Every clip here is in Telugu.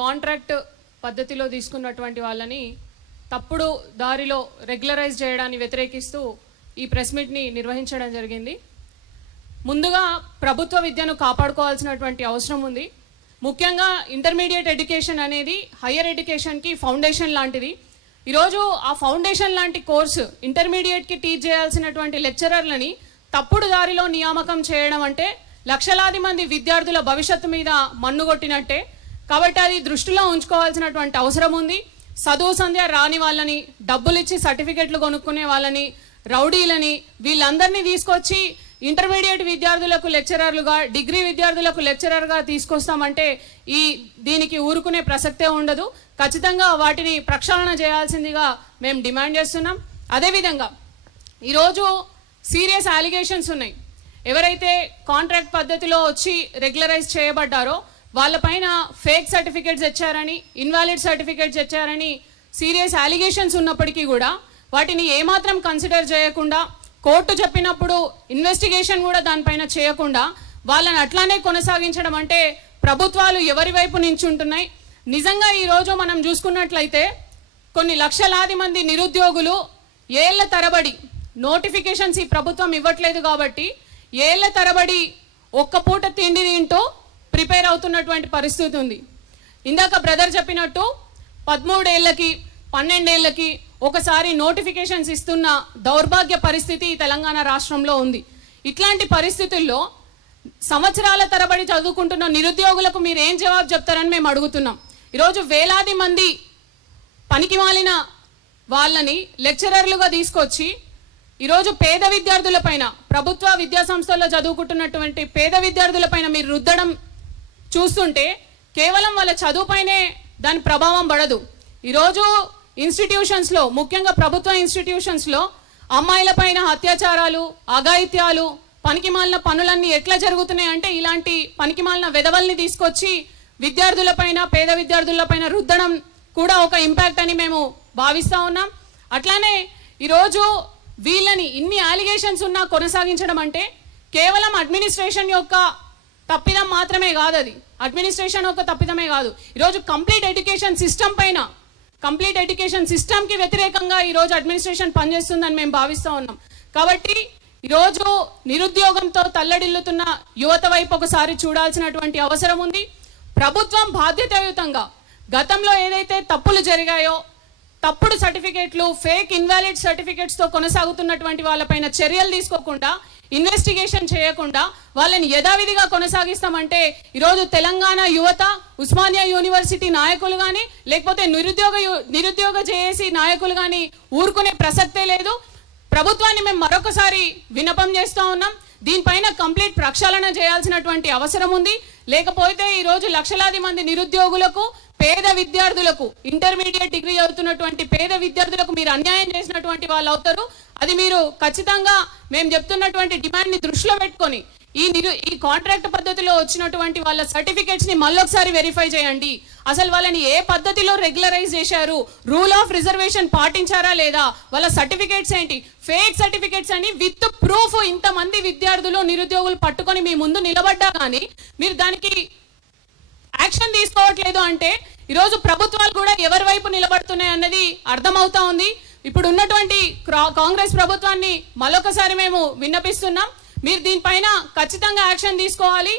కాంట్రాక్ట్ పద్ధతిలో తీసుకున్నటువంటి వాళ్ళని తప్పుడు దారిలో రెగ్యులరైజ్ చేయడాన్ని వ్యతిరేకిస్తూ ఈ ప్రెస్ మీట్ని నిర్వహించడం జరిగింది. ముందుగా ప్రభుత్వ విద్యను కాపాడుకోవాల్సినటువంటి అవసరం ఉంది. ముఖ్యంగా ఇంటర్మీడియట్ ఎడ్యుకేషన్ అనేది హయ్యర్ ఎడ్యుకేషన్కి ఫౌండేషన్ లాంటిది. ఈరోజు ఆ ఫౌండేషన్ లాంటి కోర్సు ఇంటర్మీడియట్కి టీచ్ చేయాల్సినటువంటి లెక్చరర్లని తప్పుడు దారిలో నియామకం చేయడం అంటే లక్షలాది మంది విద్యార్థుల భవిష్యత్తు మీద మన్నుగొట్టినట్టే. కాబట్టి అది దృష్టిలో ఉంచుకోవాల్సినటువంటి అవసరం ఉంది. చదువు సంధ్య రాని వాళ్ళని, డబ్బులు ఇచ్చి సర్టిఫికెట్లు కొనుక్కునే వాళ్ళని, రౌడీలని వీళ్ళందరినీ తీసుకొచ్చి ఇంటర్మీడియట్ విద్యార్థులకు లెక్చరర్లుగా, డిగ్రీ విద్యార్థులకు లెక్చరర్గా తీసుకొస్తామంటే దీనికి ఊరుకునే ప్రసక్తే ఉండదు. ఖచ్చితంగా వాటిని ప్రక్షాళన చేయాల్సిందిగా మేము డిమాండ్ చేస్తున్నాం. అదేవిధంగా ఈరోజు సీరియస్ అలిగేషన్స్ ఉన్నాయి. ఎవరైతే కాంట్రాక్ట్ పద్ధతిలో వచ్చి రెగ్యులరైజ్ చేయబడ్డారో వాళ్ళపైన ఫేక్ సర్టిఫికేట్స్ ఇచ్చారని, ఇన్వాలిడ్ సర్టిఫికేట్స్ ఇచ్చారని సీరియస్ అలిగేషన్స్ ఉన్నప్పటికీ కూడా వాటిని ఏమాత్రం కన్సిడర్ చేయకుండా, కోర్టు చెప్పినప్పుడు ఇన్వెస్టిగేషన్ కూడా దానిపైన చేయకుండా వాళ్ళని అట్లానే కొనసాగించడం అంటే ప్రభుత్వాలు ఎవరి వైపు నించుంటున్నాయి? నిజంగా ఈరోజు మనం చూసుకున్నట్లయితే కొన్ని లక్షలాది మంది నిరుద్యోగులు ఏళ్ల తరబడి నోటిఫికేషన్స్ ఈ ప్రభుత్వం ఇవ్వట్లేదు కాబట్టి ఏళ్ల తరబడి ఒక్క పూట తిండి తింటూ ప్రిపేర్ అవుతున్నటువంటి పరిస్థితి ఉంది. ఇందాక బ్రదర్ చెప్పినట్టు 13 ఏళ్ళకి 12 ఏళ్ళకి ఒకసారి నోటిఫికేషన్స్ ఇస్తున్న దౌర్భాగ్య పరిస్థితి తెలంగాణ రాష్ట్రంలో ఉంది. ఇట్లాంటి పరిస్థితుల్లో సంవత్సరాల తరబడి చదువుకుంటున్న నిరుద్యోగులకు మీరు ఏం జవాబు చెప్తారని మేము అడుగుతున్నాం. ఈరోజు వేలాది మంది పనికిమాలిన వాళ్ళని లెక్చరర్లుగా తీసుకొచ్చి ఈరోజు పేద విద్యార్థులపైన, ప్రభుత్వ విద్యా సంస్థల్లో చదువుకుంటున్నటువంటి పేద విద్యార్థులపైన మీరు రుద్దడం చూస్తుంటే కేవలం వాళ్ళ చదువుపైనే దాని ప్రభావం పడదు. ఈరోజు ఇన్స్టిట్యూషన్స్లో, ముఖ్యంగా ప్రభుత్వ ఇన్స్టిట్యూషన్స్లో అమ్మాయిలపైన అత్యాచారాలు, అఘాయిత్యాలు, పనికిమాలిన పనులన్నీ ఎట్లా జరుగుతున్నాయి అంటే ఇలాంటి పనికిమాలిన వెధవల్ని తీసుకొచ్చి విద్యార్థులపైన, పేద విద్యార్థులపైన రుద్దడం కూడా ఒక ఇంపాక్ట్ అని మేము భావిస్తూ ఉన్నాం. అట్లానే ఈరోజు వీళ్ళని ఇన్ని అలిగేషన్స్ ఉన్నా కొనసాగించడం అంటే కేవలం అడ్మినిస్ట్రేషన్ యొక్క తప్పిదం మాత్రమే కాదు. అది అడ్మినిస్ట్రేషన్ యొక్క తప్పిదమే కాదు. ఈరోజు కంప్లీట్ ఎడ్యుకేషన్ సిస్టమ్ పైన, కంప్లీట్ ఎడ్యుకేషన్ సిస్టమ్కి వ్యతిరేకంగా ఈరోజు అడ్మినిస్ట్రేషన్ పనిచేస్తుందని మేము భావిస్తూ ఉన్నాం. కాబట్టి ఈరోజు నిరుద్యోగంతో తల్లడిల్లుతున్న యువత వైపు ఒకసారి చూడాల్సినటువంటి అవసరం ఉంది. ప్రభుత్వం బాధ్యతాయుతంగా గతంలో ఏదైతే తప్పులు జరిగాయో, తప్పుడు సర్టిఫికేట్లు, ఫేక్ ఇన్వాలిడ్ సర్టిఫికేట్స్తో కొనసాగుతున్నటువంటి వాళ్ళపైన చర్యలు తీసుకోకుండా, ఇన్వెస్టిగేషన్ చేయకుండా వాళ్ళని యథావిధిగా కొనసాగిస్తామంటే ఈరోజు తెలంగాణ యువత, ఉస్మానియా యూనివర్సిటీ నాయకులు కానీ, లేకపోతే నిరుద్యోగ జేఏసీ నాయకులు కానీ ఊరుకునే ప్రసక్తే లేదు. ప్రభుత్వాన్ని మేము మరొకసారి విన్నపం చేస్తూ ఉన్నాం. దీనిపైన కంప్లీట్ ప్రక్షాళన చేయాల్సినటువంటి అవసరం ఉంది. లేకపోతే ఈరోజు లక్షలాది మంది నిరుద్యోగులకు, పేద విద్యార్థులకు, ఇంటర్మీడియట్ డిగ్రీ చదువుతున్నటువంటి పేద విద్యార్థులకు మీరు అన్యాయం చేసినటువంటి వాళ్ళు అవుతారు. అది మీరు ఖచ్చితంగా మేము చెప్తున్నటువంటి డిమాండ్ని దృష్టిలో పెట్టుకొని ఈ కాంట్రాక్ట్ పద్ధతిలో వచ్చినటువంటి వాళ్ళ సర్టిఫికేట్స్ని మళ్ళొకసారి వెరిఫై చేయండి. అసలు వాళ్ళని ఏ పద్ధతిలో రెగ్యులరైజ్ చేశారు, రూల్ ఆఫ్ రిజర్వేషన్ పాటించారా లేదా, వాళ్ళ సర్టిఫికేట్స్ ఏంటి, ఫేక్ సర్టిఫికేట్స్ అని విత్ ప్రూఫ్ ఇంతమంది విద్యార్థులు, నిరుద్యోగులు పట్టుకొని మీ ముందు నిలబడ్డా కానీ మీరు దానికి యాక్షన్ తీసుకోవట్లేదు అంటే ఈరోజు ప్రభుత్వాలు కూడా ఎవరి వైపు నిలబడుతున్నాయి అన్నది అర్థమవుతా ఉంది. ఇప్పుడు ఉన్నటువంటి కాంగ్రెస్ ప్రభుత్వాన్ని మరొకసారి మేము విన్నపిస్తున్నాం. మీరు దీనిపైన ఖచ్చితంగా యాక్షన్ తీసుకోవాలి.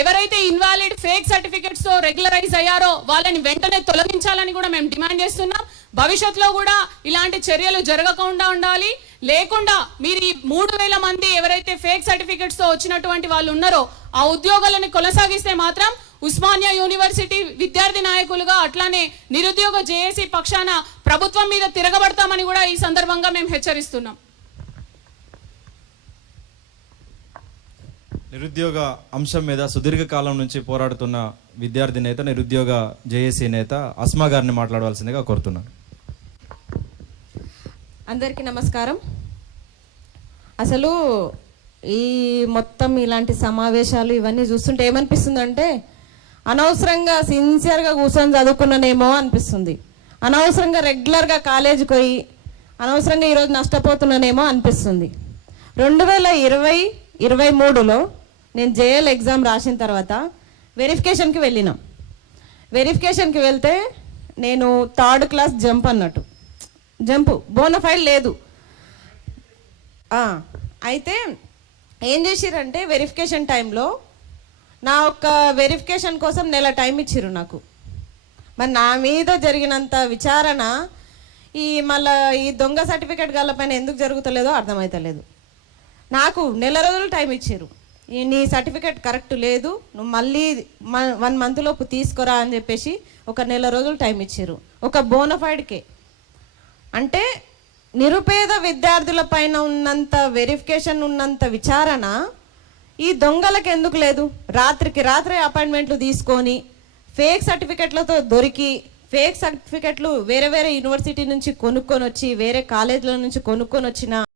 ఎవరైతే ఇన్వాలిడ్ ఫేక్ సర్టిఫికెట్స్తో రెగ్యులరైజ్ అయ్యారో వాళ్ళని వెంటనే తొలగించాలని కూడా మేము డిమాండ్ చేస్తున్నాం. భవిష్యత్తులో కూడా ఇలాంటి చర్యలు జరగకుండా ఉండాలి. లేకుండా మీరు ఈ 3000 మంది ఎవరైతే ఫేక్ సర్టిఫికెట్స్తో వచ్చినటువంటి వాళ్ళు ఉన్నారో ఆ ఉద్యోగాలను కొనసాగిస్తే మాత్రం ఉస్మానియా యూనివర్సిటీ విద్యార్థి నాయకులుగా, అట్లానే నిరుద్యోగ జేఏసీ పక్షాన ప్రభుత్వం మీద తిరగబడతామని కూడా ఈ సందర్భంగా మేము హెచ్చరిస్తున్నాం. నిరుద్యోగ అంశం మీద సుదీర్ఘకాలం నుంచి పోరాడుతున్న విద్యార్థి నేత, నిరుద్యోగ జేఏసీ నేత అస్మా గారిని మాట్లాడవలసిందిగా కోరుతున్నాను. అందరికీ నమస్కారం. అసలు ఈ మొత్తం ఇలాంటి సమావేశాలు ఇవన్నీ చూస్తుంటే ఏమనిపిస్తుందంటే అనవసరంగా సిన్సియర్గా కూర్చొని చదువుకున్నానేమో అనిపిస్తుంది. అనవసరంగా రెగ్యులర్గా కాలేజీకి పోయి అనవసరంగా ఈరోజు నష్టపోతున్నానేమో అనిపిస్తుంది. 2020-23లో నేను జేఎల్ ఎగ్జామ్ రాసిన తర్వాత వెరిఫికేషన్కి వెళ్ళినాం. వెరిఫికేషన్కి వెళ్తే నేను 3rd క్లాస్ జంప్ అన్నట్టు, జంపు బోనఫైడ్ లేదు. అయితే ఏం చేసిరంటే వెరిఫికేషన్ టైంలో నా ఒక్క వెరిఫికేషన్ కోసం నెల టైం ఇచ్చిర్రు నాకు. మరి నా మీద జరిగినంత విచారణ మళ్ళీ ఈ దొంగ సర్టిఫికేట్ గల పైన ఎందుకు జరుగుతలేదో అర్థమవుతలేదు. నాకు నెల రోజులు టైం ఇచ్చారు, నీ సర్టిఫికేట్ కరెక్ట్ లేదు, నువ్వు మళ్ళీ 1 మంత్ లోపు తీసుకురా అని చెప్పేసి ఒక నెల రోజులు టైం ఇచ్చారు ఒక బోనఫైడ్కే. అంటే నిరుపేద విద్యార్థుల పైన ఉన్నంత వెరిఫికేషన్, ఉన్నంత విచారణ ఈ దొంగలకు ఎందుకు లేదు? రాత్రికి రాత్రే అపాయింట్మెంట్లు తీసుకొని ఫేక్ సర్టిఫికెట్లతో దొరికి, ఫేక్ సర్టిఫికెట్లు వేరే వేరే యూనివర్సిటీ నుంచి కొనుక్కొని వచ్చి, వేరే కాలేజీల నుంచి కొనుక్కొని వచ్చిన